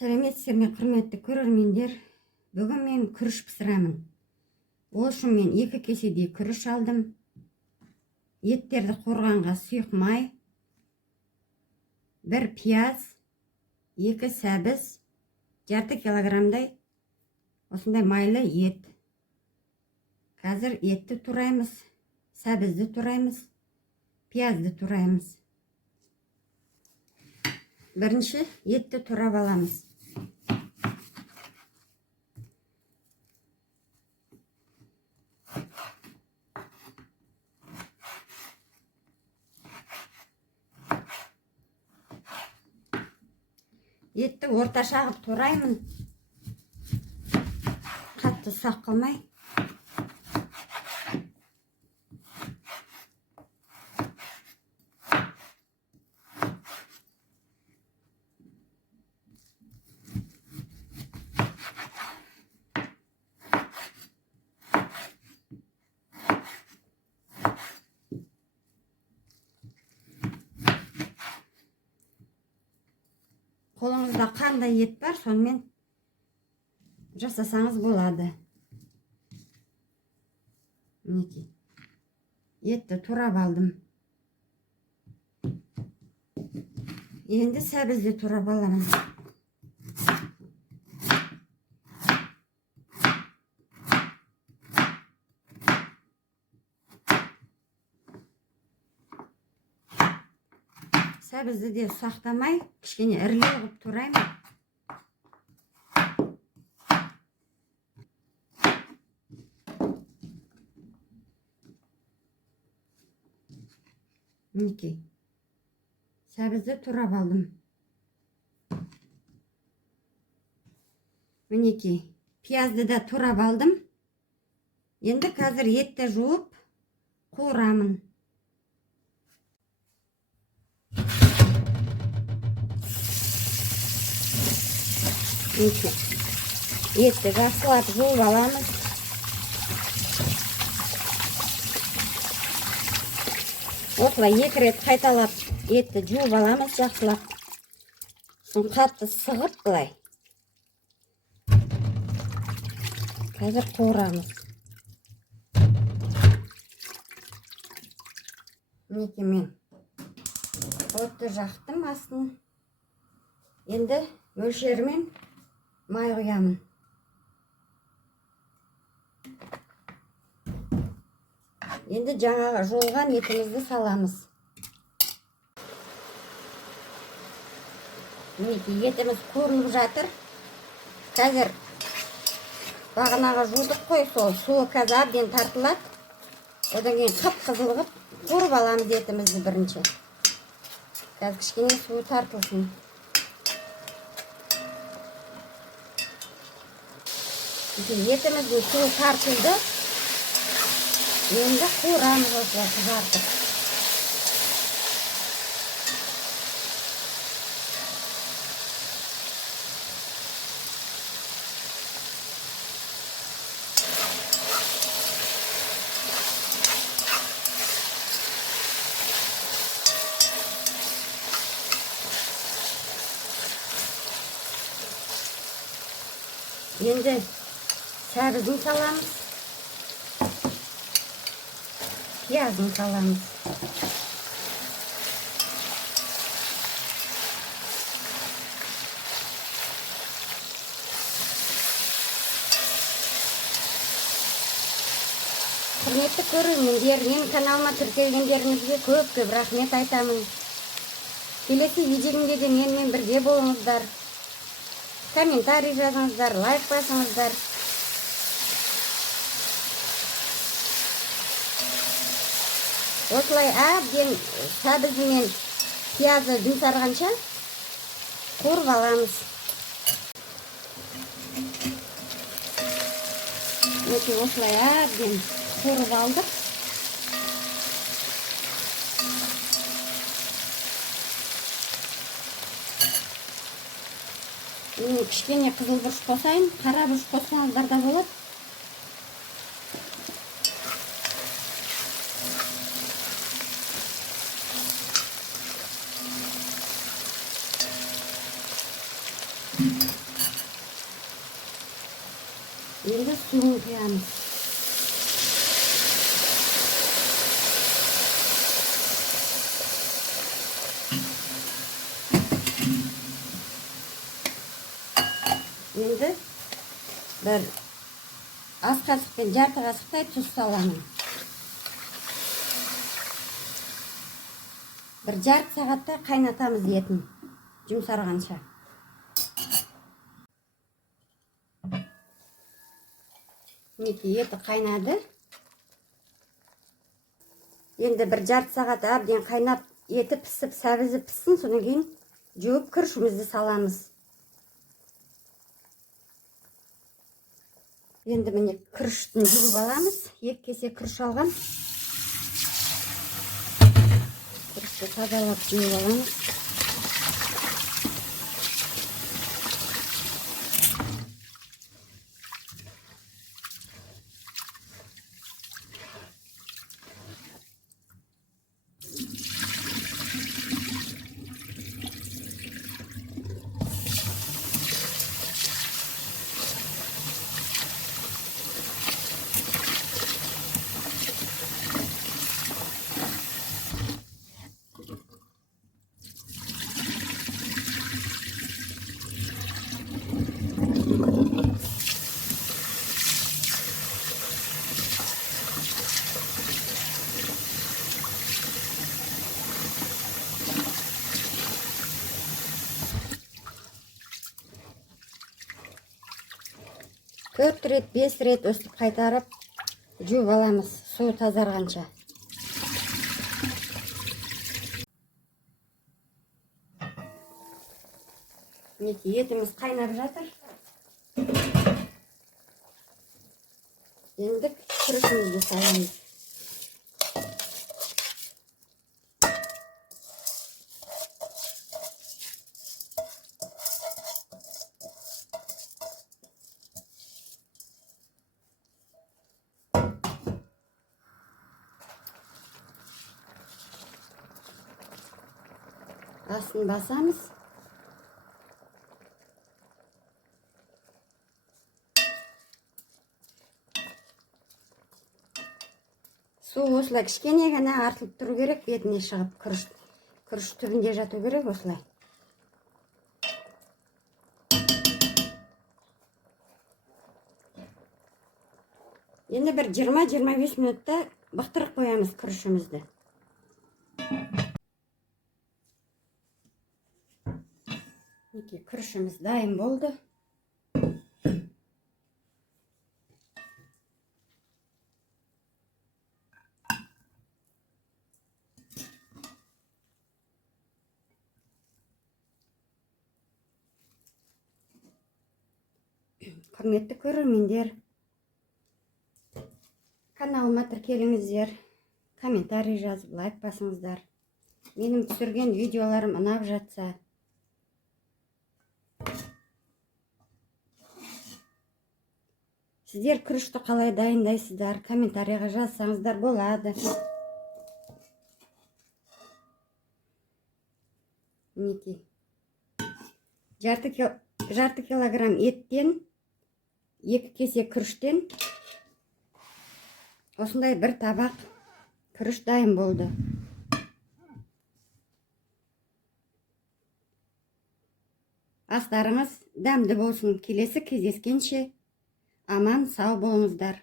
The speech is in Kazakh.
Сәлеметсіздер ме, құрметті көрермендер. Бүгін мен күріш пісіремін. Ол үшін мен 2 кеседей күріш алдым. Еттерді қорғанға сұйық май, 1 пияз, 2 сәбіз, жарты килограммдай осындай майлы ет. Қазір етті тураймыз, сәбізді тураймыз, пиязды тураймыз. Бірінші етті турап аламыз. Етті орташа қылып тураймын. Қатты ұсақ қылмай. Қолыңызда қандай ет бар, сонымен жасасаңыз болады. Мінекей. Етті турап алдым. Енді сәбізді турап аламын. Сәбізді де ұсақтамай, кішкене ірілеу қылып тураймын. Мінекей. Сәбізді турап алдым. Мінекей. Пиязды да турап алдым. Енді қазір етті жуып қуырамын. Етті жақсылап жуып аламыз. Осылай 2 рет қайталап етті жуып аламыз жақсылап. Соң қатты сығып былай. Қазір қуырамыз. Мінекей мен отты жақтым астын. Енді мөлшерімен май құямын. Енді жаңағы жолған етімізді саламыз. Мінекей етіміз көрініп жатыр. Қазір бағанағы жудық қой, сол суы қазір әбден тартылады. Одан кейін қып-қызыл қылып қуырып аламыз етімізді бірінші. Қазір кішкене суы тартылсын. Етіміздің суы тартылды. Енді қуырамыз осылай қызартып. Енді сәбізін саламыз. Пиязын саламыз. Құрметті көрермендер, менің каналыма тіркелгендеріңізге көп рахмет айтамын. Келесі видеомда да менімен бірге болыңыздар. Комментарий жазыңыздар, лайк басыңыздар. Осылай әбден сәбізі мен пиязы жұмсарғанша қуырып аламыз. Осылай әбден қуырып алдық. Кішкене қызыл бұрыш қосайын, қара бұрыш қоссаңыздар да болады. Енді суын құямыз. Енді бір ас қасықпен жарты қасықтай тұз саламын. Бір жарты сағатта қайнатамыз етін, жұмсарғанша. Мінекей, еті қайнады. Енді бір жарты сағат әбден қайнап, еті пісіп, сәбізі піссін, содан кейін жуып күрішімізді саламыз. Енді міне күріштің жуып аламыз. 2 кесе күріш алған. Күрішті тазалап жуып аламыз. Төрт рет, 5 рет өстіп қайтарып жуып аламыз, суы тазарғанша. Мінекей, етіміз қайнап жатыр. Енді күрішімізді саламыз. Асын басамыз. Су осылай кішкене ғана артылып тұру керек, бетіне шығып, күріш түбінде жату керек осылай. Енді бір 20-25 минутта бұқтырып қоямыз күрішімізді. Күрішіміз дайын болды. Құрметті көрермендер, каналыма тіркеліңіздер, комментарий жазып, лайк басыңыздар. Менің түсірген видеоларым ұнап жатса, сіздер күрішті қалай дайындайсыздар, комментарийға жазсаңыздар болады. Мінекей, жарты килограмм еттен, 2 кесе күріштен осындай бір табақ күріш дайын болды. Астарыңыз дәмді болсын. Келесі кездескенше аман сау болыңыздар.